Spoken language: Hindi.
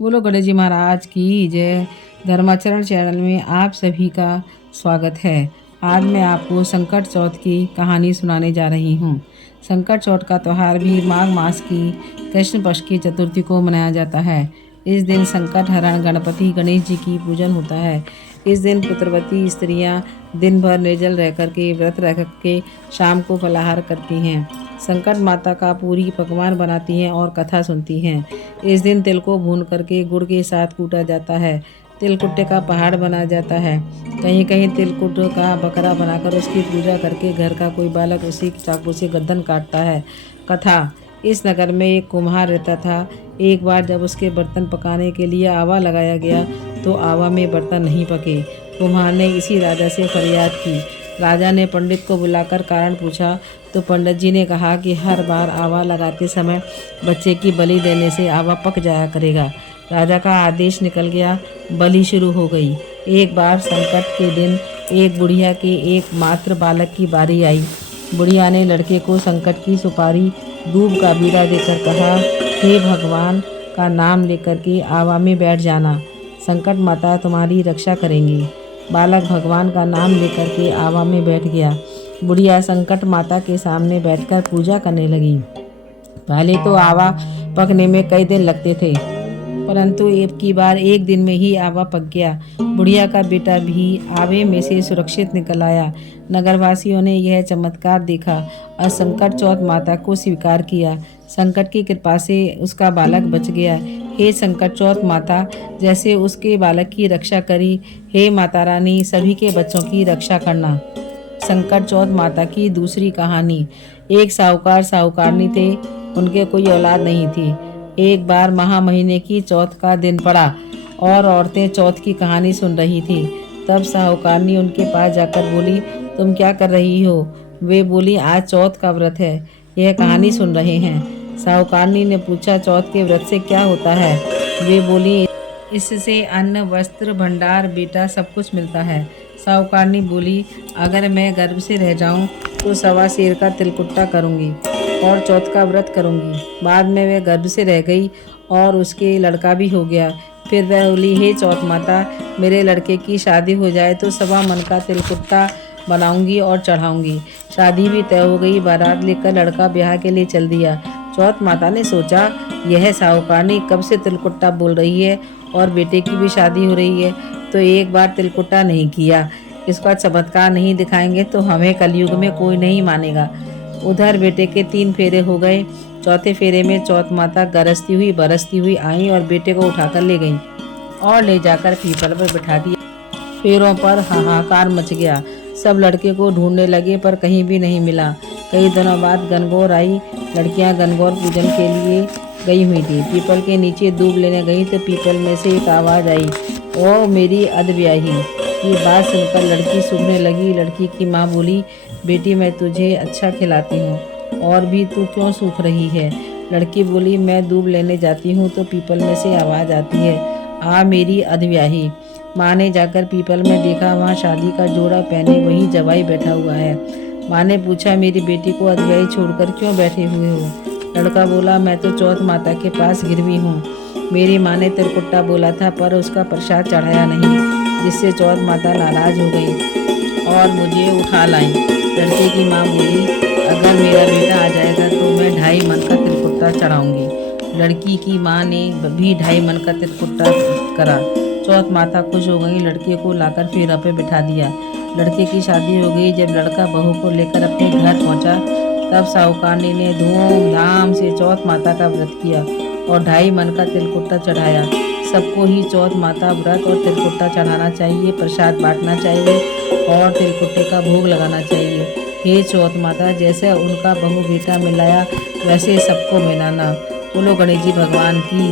बोलो गणेश जी महाराज की जय। धर्माचरण चैनल में आप सभी का स्वागत है। आज मैं आपको संकट चौथ की कहानी सुनाने जा रही हूँ। संकट चौथ का त्यौहार भी माघ मास की कृष्ण पक्ष की चतुर्थी को मनाया जाता है। इस दिन संकट हरण गणपति गणेश जी की पूजन होता है। इस दिन पुत्रवती स्त्रियां दिन भर निर्जल रह कर के व्रत रख के शाम को फलाहार करती हैं। संकट माता का पूरी पकवान बनाती हैं और कथा सुनती हैं। इस दिन तिल को भून करके गुड़ के साथ कूटा जाता है। तिलकुट्टे का पहाड़ बनाया जाता है। कहीं कहीं तिलकुट का बकरा बनाकर उसकी पूजा करके घर का कोई बालक उसी चाकू से गर्दन काटता है। कथा। इस नगर में एक कुम्हार रहता था। एक बार जब उसके बर्तन पकाने के लिए आवा लगाया गया तो आवा में बर्तन नहीं पके। कुम्हार ने इसी राजा से फरियाद की। राजा ने पंडित को बुलाकर कारण पूछा तो पंडित जी ने कहा कि हर बार आवा लगाते समय बच्चे की बलि देने से आवा पक जाया करेगा। राजा का आदेश निकल गया। बलि शुरू हो गई। एक बार संकट के दिन एक बुढ़िया के एकमात्र बालक की बारी आई। बुढ़िया ने लड़के को संकट की सुपारी दूब का बीड़ा देकर कहा, हे भगवान का नाम लेकर के आवा में बैठ जाना, संकट माता तुम्हारी रक्षा करेंगी। बालक भगवान का नाम लेकर के आवा में बैठ गया। बुढ़िया संकट माता के सामने बैठकर पूजा करने लगी। पहले तो आवा पकने में कई दिन लगते थे, परंतु एक की बार एक दिन में ही आवा पक गया। बुढ़िया का बेटा भी आवे में से सुरक्षित निकल आया। नगरवासियों ने यह चमत्कार देखा और संकट चौथ माता को स्वीकार किया। संकट की कृपा से उसका बालक बच गया। हे संकट चौथ माता, जैसे उसके बालक की रक्षा करी, हे माता रानी सभी के बच्चों की रक्षा करना। संकट चौथ माता की दूसरी कहानी। एक साहूकार साहूकारनी थे। उनके कोई औलाद नहीं थी। एक बार महा महीने की चौथ का दिन पड़ा और औरतें चौथ की कहानी सुन रही थी। तब साहूकारनी उनके पास जाकर बोली, तुम क्या कर रही हो? वे बोली, आज चौथ का व्रत है, यह कहानी सुन रहे हैं। साहूकारनी ने पूछा, चौथ के व्रत से क्या होता है? वे बोली, इससे अन्न वस्त्र भंडार बेटा सब कुछ मिलता है। साहूकारनी बोली, अगर मैं गर्भ से रह जाऊं तो सवा शेर का तिलकुट्टा करूंगी और चौथ का व्रत करूंगी। बाद में वह गर्भ से रह गई और उसके लड़का भी हो गया। फिर वह बोली, हे चौथ माता, मेरे लड़के की शादी हो जाए तो सवा मन का तिलकुट्टा बनाऊंगी और चढ़ाऊंगी। शादी भी तय हो गई। बारात लेकर लड़का ब्याह के लिए चल दिया। चौथ माता ने सोचा, यह साहूकारनी कब से तिलकुट्टा बोल रही है और बेटे की भी शादी हो रही है, तो एक बार तिलकुट्टा नहीं किया, इसका चमत्कार नहीं दिखाएंगे तो हमें कलयुग में कोई नहीं मानेगा। उधर बेटे के 3 फेरे हो गए। चौथे फेरे में चौथ माता गरजती हुई बरसती हुई आई और बेटे को उठाकर ले गई और ले जाकर पीपल पर बिठा दिया। फेरों पर हाहाकार मच गया। सब लड़के को ढूंढने लगे पर कहीं भी नहीं मिला। कई दिनों बाद गणगौर आई। लड़कियां गणगौर पूजन के लिए गई हुई थी। पीपल के नीचे दूब लेने गई तो पीपल में से एक आवाज़ आई, ओ मेरी अधब्याही। ये बात सुनकर लड़की सूखने लगी। लड़की की माँ बोली, बेटी मैं तुझे अच्छा खिलाती हूँ और भी तू क्यों सूख रही है? लड़की बोली, मैं दूब लेने जाती हूँ तो पीपल में से आवाज़ आती है, आ मेरी अधब्याही। माँ ने जाकर पीपल में देखा, वहाँ शादी का जोड़ा पहने वही जवाई बैठा हुआ है। माँ ने पूछा, मेरी बेटी को अधब्याही छोड़कर क्यों बैठे हुए हो? लड़का बोला, मैं तो चौथ माता के पास गिरवी हूँ। मेरी माँ ने तिलकुट्टा बोला था पर उसका प्रसाद चढ़ाया नहीं, जिससे चौथ माता नाराज हो गई और मुझे उठा लाई। लड़के की माँ बोली, अगर मेरा बेटा आ जाएगा तो मैं 2.5 मन का तिलकुट्टा चढ़ाऊंगी। लड़की की माँ ने भी 2.5 मन का तिलकुट्टा करा। चौथ माता खुश हो गई। लड़के को लाकर फेरा पे बिठा दिया। लड़के की शादी हो गई। जब लड़का बहू को लेकर अपने घर पहुंचा तब साहूकारनी ने धूमधाम से चौथ माता का व्रत किया और 2.5 मन का तिलकुट्टा चढ़ाया। सबको ही चौथ माता व्रत और तिलकुट्टा चढ़ाना चाहिए, प्रसाद बांटना चाहिए और तिलकुट्टे का भोग लगाना चाहिए। हे चौथ माता, जैसे उनका बहू बेटा मिलाया वैसे सबको मिलाना। बोलो गणेश जी भगवान की।